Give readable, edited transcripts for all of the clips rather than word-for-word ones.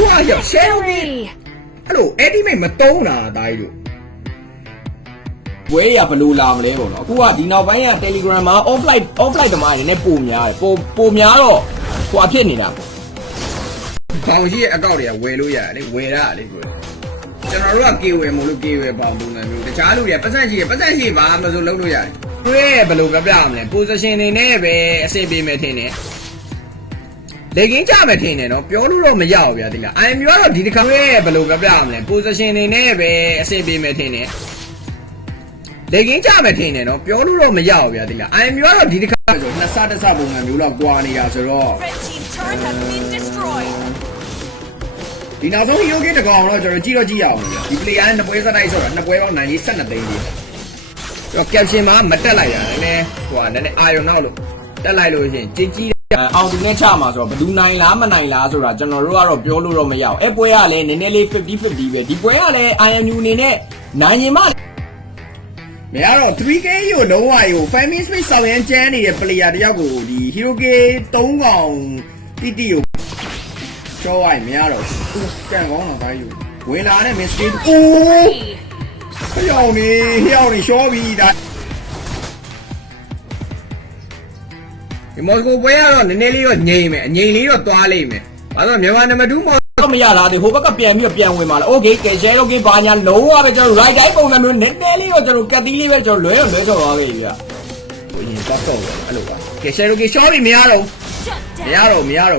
哇呀，share 你，အဲ့လိုအဲ့ဒီမိမတုံးတာဒါကြီးတို့ဝဲရဘလူလာမလဲပေါ့နော်အခုကဒီနောက်ပိုင်းက Telegram မှာ offline တမိုင်းနဲ့ပုံများတယ်ပုံများတော့ဟိုအဖြစ်နေတာဘောင်ရှိရဲ့အကောက်တွေကဝယ်လို့ရတယ်လေဝယ်တာလေကိုကျွန်တော်တို့က KWL မလို့ KWL ပေါင်ပုံစံမျိုးတခြားလူတွေကပတ်စံရှိဘာမှမဆိုလုပ်လို့ရတယ်တွေ့ရဘယ်လိုပြမလဲ position နေနဲ့ပဲအဆင်ပြေမယ်ထင်တယ်လေကင်းကြမယ်ထင်တယ်နော်ပြောလို့တော့မရဘူးဗျာဒီလား IM ကတော့ဒီတစ်ခါတွေ့ရဘယ်လိုပြမလဲ position နေနဲ့ပဲအဆင်ပြေမယ်ထင်တယ်လေကင်းကြမယ်ထင်တယ်နော်ပြောလို့တော့မရဘူးဗျာဒီလား IM ကတော့ဒီတစ်ခါဆိုနှစ်ဆတစ်ဆပုံစံမျိုးတော့ကွာနေတာဆိုတော့ဒီနောက်ဆုံး hero game တကောင်တော့ကျွန်တော်ကြည့်ရအောင်ဗျာဒီ player နဲ့နှစ်ပွဲစတိုက်ဆိုတော့နှစ်ပွဲပေါင်းနိုင်လေး12သိန်းလေးတော့ caption မှာမတက်လိုက်ရတယ်နည်းဟိုကနည်းနည်းအာရုံနောက်လို့တက်လိုက်လို့ရှိရင်ကြီးအောင်သူနဲ့ချမှာဆိုတော့ဘယ်သူနိုင်လားမနိုင်လားဆိုတာကျွန်တော်တို့ကတော့ပြောလို့တော့မရအောင်အဲ့ပွဲကလည်းနည်းနည်းလေး50-50ပဲဒီပွဲကလည်း IMU အနေနဲ့နိုင်ရင်မှမရတော့ 3K ကိုလုံးဝကို family space ဆောင်ရမ်းကျန်းနေတဲ့ player တယောက်ကိုဒီ hero game 3កောင်တိတိကိုကျော်ဝိုင်းမရတော့ကန်ကောင်းတော့ဘာယူဝင်လာတဲ့ mistake အိုးဟျောင်းနေရှောပြီးဒါဒီမော်စကိုပွဲကတော့နည်းနည်းလေးတော့ငြိမ်မယ်အငြိမ်လေးတော့သွားလိမ့်မယ်ဘာလို့မြန်မာနံပါတ်2မော်တော့မရလားဒီဟိုဘက်ကပြန်ဝင်ပါလား okay ကဲ share လုပ်ပြီးဘာညာလုံးဝပဲကျွန်တော် right တိုင်းပုံစံမျိုးနည်းနည်းလေးတော့ကျွန်တော်ကတ်တီးလေးပဲကျွန်တော်လွဲဆော်သွားပြီဗျာဟိုရင်တက်တော့အဲ့လိုပါကဲ share လုပ်ပြီး short ပြီးမရတော့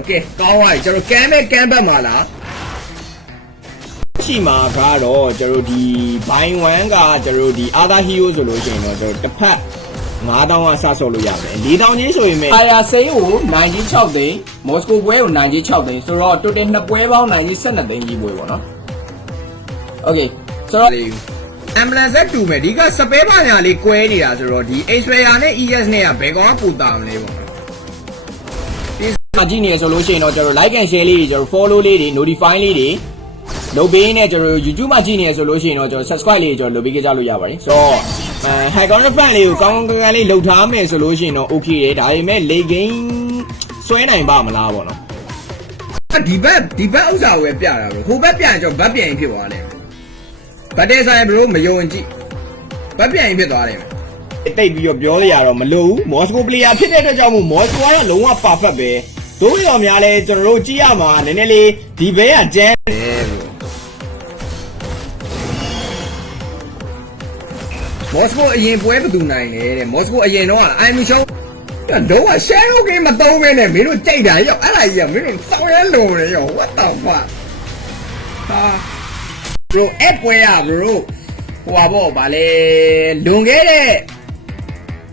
ကဲကောင်းသွားပြီကျွန်တော်ကမ်းဘက်မှာလားရှိမှာကတော့ကျွန်တော်ဒီဘိုင်း1ကကျွန်တော်ဒီ other hero ဆိုလို့ရှိရင်တော့ကျွန်တော်တစ်ဖက်9000ကစဆော့လို့ရမယ်4000ချင်းဆိုရင်မယ် Fire Sale ကို96သိန်း Moscow ပွဲကို96သိန်းဆိုတော့ total နှစ်ပွဲပေါင်း12သိန်းကြီးပွဲပေါ့နော် Okay ဆိုတော့ Ambulance တူမယ်ဒီကစပဲပါညာလေးကွဲနေတာဆိုတော့ဒီ Xperia နဲ့ ES နဲ့ကဘယ်ကောင်ကပူတာမလဲပေါ့နော်ဒီကြည့်နေဆိုလို့ရှိရင်တော့ကျွန်တော် like and share လေးတွေကျွန်တော် follow လေးတွေ notify လေးတွေလုပ်ပေးနေကျွန်တော် YouTube မှာကြည့်နေဆိုလို့ရှိရင်တော့ကျွန်တော် subscribe လေးကျွန်တော်လုပ်ပေးကြလို့ရပါတယ်ဆိုတော့high counter fan လေးကိုကောင်းလေးလှုပ်ထားမယ်ဆိုလို့ရှိရင်တော့ okay တယ်ဒါပေမဲ့ late game ဆွဲနိုင်ပါမလားပေါ့နော်ဒီဘက်ဥစ္စာကိုပဲပြတာဘရိုဟိုဘက်ပြန်ကျွန်တော်ဘက်ပြန်ရင်ဖြစ်သွားတယ်ဘတ်တဲဆိုင်ဘရိုမယုံကြည့်ဘက်ပြန်ရင်ဖြစ်သွားတယ်တိတ်ပြီးတော့ပြောရတော့မလို့ဘူးမော်စကို player ဖြစ်တဲ့အတွက်ကြောင့်မို့မော်စကိုကတော့လုံးဝ perfect ပဲတို့ရောများလဲကျွန်တော်တို့ကြည့်ရမှာနည်းနည်းလေးဒီဘဲကကျန်းတယ်မော်စကိုအရင်ပွဲဘယ်သူနိုင်လဲတဲ့မော်စကိုအရင်တော့အိုင်မီရှုံးတော့က share ဟုတ်ကဲမသုံးပဲနဲ့မင်းတို့ကြိုက်တာရောအဲ့ဒါကြီးကမင်းတို့စောင်းရဲလုံနေရော what the fuck ဟာ bro အပွဲရ bro ဟိုပါဗောဗာလဲလွန်ခဲ့တဲ့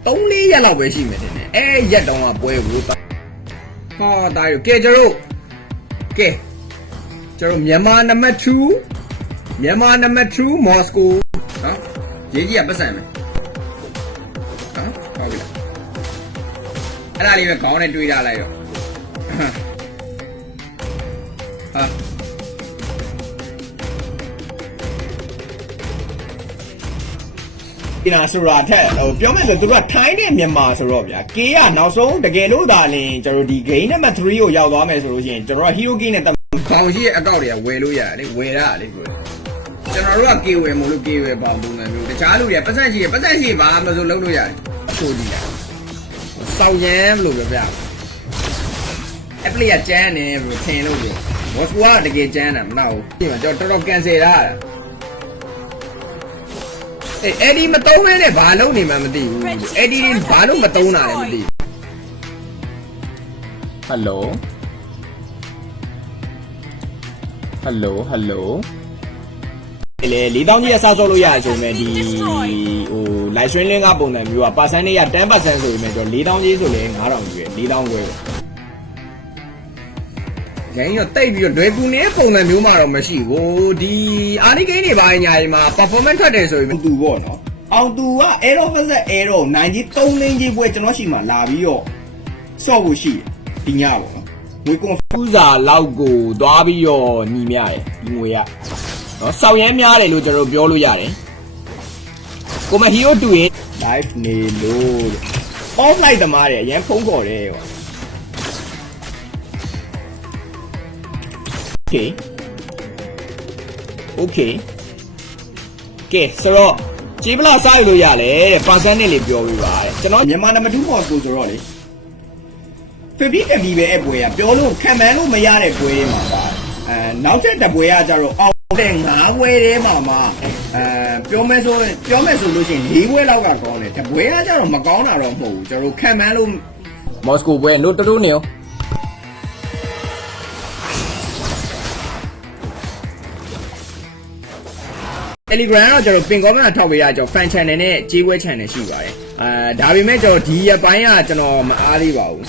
3-4ရက်လောက်ပဲရှိမယ်တဲ့အဲ့ရက်တောင်ကပွဲကိုဟာတာရကဲကျွန်တော်မြန်မာနံပါတ်2မော်စကိုနော်ရေးကြီးကပတ်စံမယ်နော်ဟုတ်ပြီအဲ့ဒါလေးပဲခေါင်းနဲ့တွေးထားလိုက်တော့ဟာဒီနာဆိုတာထက်ဟိုပြောမယ်ဆိုသူတို့ကထိုင်းနဲ့မြန်မာဆိုတော့ဗျာ K ကနောက်ဆုံးတကယ်လို့သာလင်ကျွန်တော်ဒီ game number 3ကိုရောက်သွားမယ်ဆိုလို့ရှိရင်ကျွန်တော်က hero game နဲ့ဘောင်ရှိရဲ့အကောက်တွေကဝယ်လို့ရတယ်လေဝယ်တာလေကိုကျွန်တော်တို့က KWL မလို့ KWL ပေါင်ပုံစံမျိုးတခြားလူတွေကပတ်စံရှိဘာမှမဆိုလုပ်လို့ရတယ်ဆိုကြည့်ရစောင်းရမ်းလို့ပြောပြအပလီကကျန်းနေဘယ်ထင်လို့ပြောမော်စကိုကတကယ်ကျန်းတာမနောက်ဘူးဒီမှာကျွန်တော်တော် cancel ထားတာအဲ့ဒီမတုံးနဲ့ဘာလုံးနေမှမသိဘူးအဲ့ဒီဘာလို့မတုံးတာလဲမသိဘူးဟယ်လိုလေ4000ကြီးအစားဆော့လို့ရတယ်ဆိုရင်ဒီဟို live stream link ကပုံစံမျိုးက percentage က 10% ဆိုရင်ကျွန်တော်4000ကြီးဆိုလဲ9000ကြီးပဲ4000ခွဲရင်းတော့တိတ်ပြီးတော့လွယ်ကူနေတဲ့ပုံစံမျိုးမှတော့မရှိဘူးဒီအာနီဂိမ်းတွေပါညာတွေမှာ performance ထွက်တယ်ဆိုရင်သူပေါ့နော်အောင်သူက Aero vs Aero 93လင်းကြီးပွဲကျွန်တော်ရှိမှလာပြီးတော့ဆော့ဖို့ရှိဒီညပေါ့နော်ငွေကွန်ဖူးစာလောက်ကိုသွားပြီးတော့ညီမြတယ်ဒီငွေကနော်စောက်ရမ်းများတယ်လို့ကျွန်တော်ပြောလို့ရတယ်ကိုမဟီယိုတူရင် live နေလို့ offline တမားတယ်အရင်ဖုန်းခေါ်တယ်ဟော okay ကဲဆိုတော့ကြေးပလာစားယူလို့ရတယ်တဲ့ percentage လေးပြောပြပါတဲ့ကျွန်တော်မြန်မာနံပါတ်2မော်စကိုဆိုတော့လေ50ပဲအပွဲကပြောလို့ခံမှန်းလို့မရတဲ့ပွဲတွေမှာပါနောက်ထပ်တစ်ပွဲကကြတော့အောင်တဲ့9ပွဲထဲမှာပြောမယ်ဆိုလို့ရှိရင်4ပွဲလောက်ကကောင်းတယ်တစ်ပွဲကကြတော့မကောင်းတာတော့မဟုတ်ဘူးကျွန်တော်ခံမှန်းလို့မော်စကိုပွဲနို့တူနေရောTelegram တော့ကျွန်တော်ပင် comment ထောက်ပေးရကျွန်တော် fan channel နဲ့ကြေးပွဲ channel ရှိပါတယ်ဒါပေမဲ့ကျွန်တော်ဒီရက်ပိုင်းကကျွန်တော်မအားသေးပါဘူး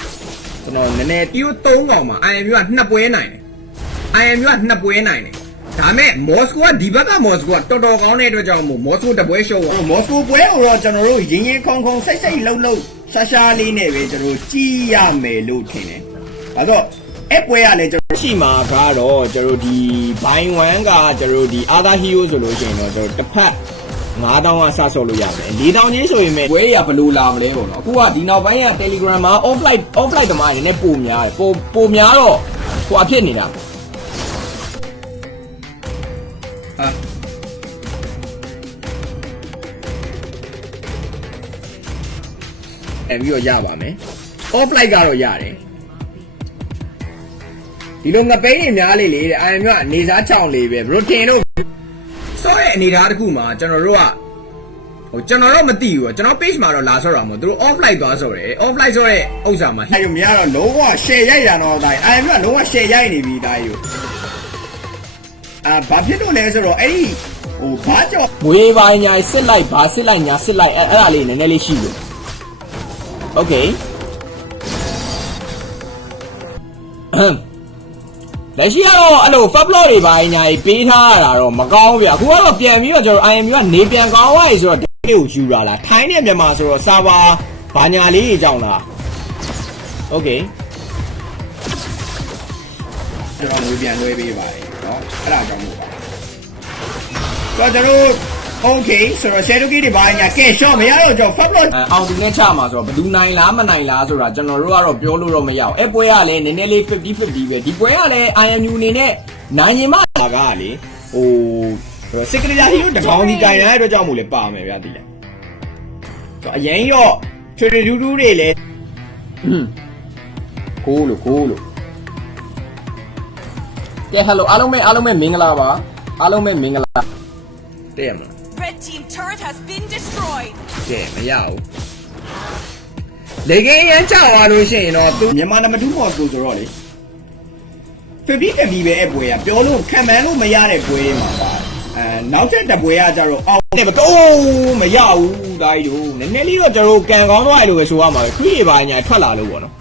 ကျွန်တော်နည်းနည်းတီး3កောင်မှာ IMU က2ပွဲနိုင်တယ် IMU က2ပွဲနိုင်တယ်ဒါမဲ့မော်စကိုကဒီဘက်ကမော်စကိုကတော်တော်ကောင်းတဲ့အတွက်ကြောင့်မို့မော်စကိုတပွဲရှုံးသွားမော်စကိုပွဲကိုတော့ကျွန်တော်တို့ရင်းရင်းခေါင်းခေါင်းစိတ်စိတ်လှုပ်လှုပ်ရှာရှာလေးနဲ့ပဲကျွန်တော်ကြည်ရမယ်လို့ထင်တယ်ဒါဆိုအပွဲရလဲကျွန်တော်ရှိမှာကတော့ကျွန်တော်ဒီဘိုင်း1ကကျွန်တော်ဒီ other hero ဆိုလို့ရှိရင်တော့ကျွန်တော်တစ်ဖက်9000ကစဆော့လို့ရတယ်4000ချင်းဆိုရင်ပဲဝဲရဘလို့လာမလဲပေါ့နော်အခုကဒီနောက်ပိုင်းက Telegram မှာ offline တမိုင်းနဲ့ပိုများတယ်ပိုများတော့ဟိုအဖြစ်နေတာပြီးတော့ရပါမယ် offline ကတော့ရတယ်ဒီလိုငပိန်းတွေများလေတဲ့ IM ကအနေစားချောင်းလေးပဲ routine တို့ဆော့ရဲ့အနေထားတစ်ခုမှာကျွန်တော်တို့ကကျွန်တော်တော့မသိဘူးကျွန်တော် page မှာတော့လာဆော့တာမဟုတ်သူတို့ offline သွားဆော့တယ် offline ဆော့တဲ့ဥစ္စာမှာဟဲ့မရတော့လုံးဝ share ရိုက်တာတော့ဒါ IM ကလုံးဝ share ရိုက်နေပြီဒါယူဘာဖြစ်လို့လဲဆိုတော့အဲ့ဒီဘာကြောင့်ဝေးပိုင်းညာစစ်လိုက်ဘာစစ်လိုက်ညာစစ်လိုက်အဲ့ဒါလေးနည်းနည်းလေးရှိလို့ okay လက်ရှိကတော့အဲ့လို fablock တွေပါညာကြီးပေးထားရတာတော့မကောင်းဘူးဗျအခုကတော့ပြန်ပြီးတော့ကျွန်တော် IMU ကနေပြန်ကောင်းသွားပြီဆိုတော့ဒီကိုယူလာလားထိုင်းနဲ့မြန်မာဆိုတော့ server ဘာညာလေးကြီးကြောင်းလား okay ကျွန်တော်ငွေပြန်လွှဲပေးပါတယ်เนาะအဲ့ဒါကြောင့်မို့ပါတော့ကျွန်တော်okay ဆိုတော့ shadow key တွေဘာညာကဲ shot မရတော့ကျွန်တော် fablock အောင်ဒီနဲ့ချမှာဆိုတော့ဘယ်သူနိုင်လားမနိုင်လားဆိုတာကျွန်တော်တို့ကတော့ပြောလို့တော့မရအောင်အဲ့ပွဲကလည်းနည်းနည်းလေး50-50ပဲဒီပွဲကလည်း IMU အနေနဲ့နိုင်ရင်မှဒါကလေစစ်ကလေးဟီရိုတကောင်ဒီတိုင်တဲ့အတွက်ကြောင့်မို့လဲပါမယ်ဗျာဒီလေအရင်ရောထရီဒူးဒူးတွေလည်းကိုလို့ကဲ hello အားလုံးပဲမင်္ဂလာပါအားလုံးပဲမင်္ဂလာတဲ့မလား Red team turret has been destroyed. ကဲမရဘူးလေကင်းရမ်းချသွားလို့ရှိရင်တော့သူမြန်မာနံပါတ်2မော်စကိုဆိုတော့လေ50ပဲအပွဲကပြောလို့ခံမှန်းလို့မရတဲ့ပွဲတွေမှာပါနောက်ထပ်တစ်ပွဲကကြတော့အောင်တယ်မတော့မရဘူးဒါကြီးတို့နည်းနည်းလေးတော့ကျွန်တော်ကန်ကောင်းသွားရလို့ပဲဆိုရမှာပဲခရီးတွေပါညာထွက်လာလို့ပေါ့နော်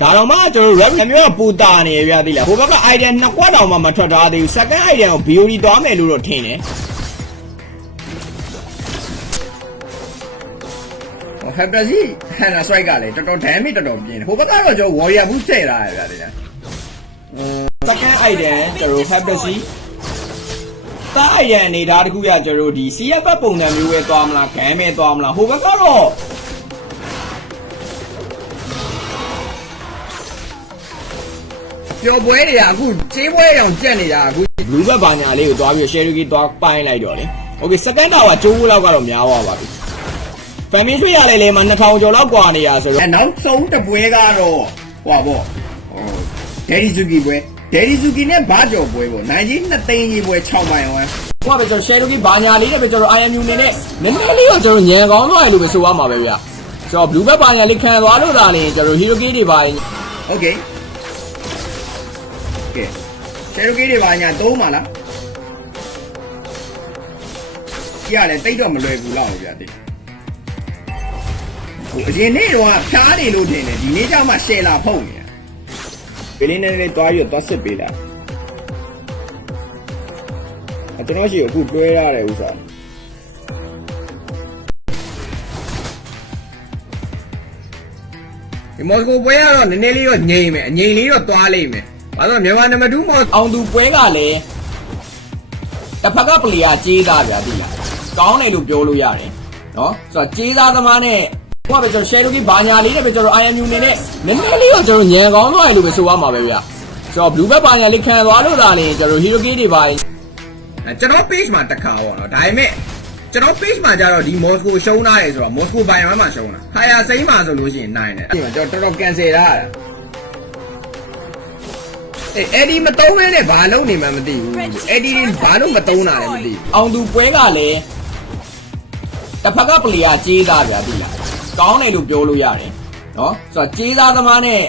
ဒါတော့မှကျွန်တော် rap မျိုးကပူတာနေရပြီလားဟိုဘက်က idea 2ကွက်တောင်မှမထွက်ထားသေးဘူး second idea ကို BOD သွားမယ်လို့တော့ထင်တယ်ဟဲ့ပစီဟန်နာစရိုက်ကလည်းတော်တော် damage တော်တော်ပြင်းတယ်ဟိုဘက်ကတော့ကျွန်တော် warrior ဘူးထည့်ထားရဗျာဒီလားsecond idea ကျွန်တော် happy တားရန်အနေထားတခုရကျွန်တော်ဒီ CFF ပုံစံမျိုးပဲသွားမလားဂမ်းပဲသွားမလားဟိုဘက်ကတော့ပျော်ပွဲတွေကအခုကြေးပွဲရောင်ကြက်နေတာအခု blue ဘက်ဘာညာလေးကိုသွားပြီး share ကြီးသွားပိုင်းလိုက်တော့လေ okay second tower ကျိုးဘူးလောက်ကတော့များသွားပါပြီ family tree ရလဲလေမှာ2000ကျော်လောက်กว่าနေရဆိုတော့နောက်ဆုံးတစ်ပွဲကတော့ဟိုပါပေါ့Derizuki ပွဲDerizuki နဲ့ဘာကြော်ပွဲပေါ့နိုင်ကြီး2သိန်းကြီးပွဲ6မိုင်ဝမ်းဟိုကပဲကျွန်တော် share ကြီးဘာညာလေးနဲ့ပဲကျွန်တော် IMU နေနဲ့နည်းနည်းလေးတော့ကျွန်တော်ညံကောင်းသွားရလို့ပဲဆိုရမှာပဲဗျာကျွန်တော် blue ဘက်ဘာညာလေးခံသွားလို့ဒါလည်းကျွန်တော် hero key တွေပါ okay ကဲ share key တွေပါညာသုံးပါလားကြည့်ရလဲတိတ်တော့မလွယ်ဘူးလောက်ဗျာတိဟိုအရင်နေ့တော့ဖျားနေလို့ထင်တယ်ဒီနေ့ကျမှ share လာဖုတ်နေပေးလေးနဲ့တွားပြီးတော့စစ်ပေးလိုက်ကျွန်တော်ရှိအခုတွဲရတယ်ဥစားဒီမော်စကိုပွဲကတော့နည်းနည်းလေးတော့ငြိမ်မယ်အငြိမ်လေးတော့တွားလိမ့်မယ်ဘာလို့မြန်မာနံပါတ်2မော်အောင်သူပွဲကလည်းတစ်ဖက်ကပလီယာကြေးသားဗျာဒီလားကောင်းတယ်လို့ပြောလို့ရတယ်နော်ဆိုတော့ကြေးသားသမားနဲ့ဟိုကပဲကျွန်တော် share လုပ်ပြီးဘာညာလေးနဲ့ပဲကျွန်တော် IMU နေနဲ့နည်းနည်းလေးတော့ကျွန်တော်ညံကောင်းသွားရလို့ပဲဆိုရမှာပဲဗျာ ဆိုတော့ blue back ပါညာလေးခံသွားလို့သာလေကျွန်တော် hero key တွေပါကျွန်တော် page မှာတက်ခါပေါ့နော်ဒါပေမဲ့ကျွန်တော် page မှာကျတော့ဒီ Moscow ရှုံးထားတယ်ဆိုတော့ Moscow ဘိုင်1မှာရှုံးတာ higher စိမ်းမှာဆိုလို့ရှိရင်နိုင်တယ်အဲ့ကျွန်တော်တော်တော် cancel ထားရတာအဲ့ဒီမတုံးနဲ့ဘာလုံးနေမှမသိဘူးအဲ့ဒီဘာလို့မတုံးတာလဲမသိဘူးအောင်သူပွဲကလည်းတစ်ဖက်က player ကြေးသားဗျာသိလားကောင်းတယ်လို့ပြောလို့ရတယ်နော်ဆိုတော့ကြေးသားသမားနဲ့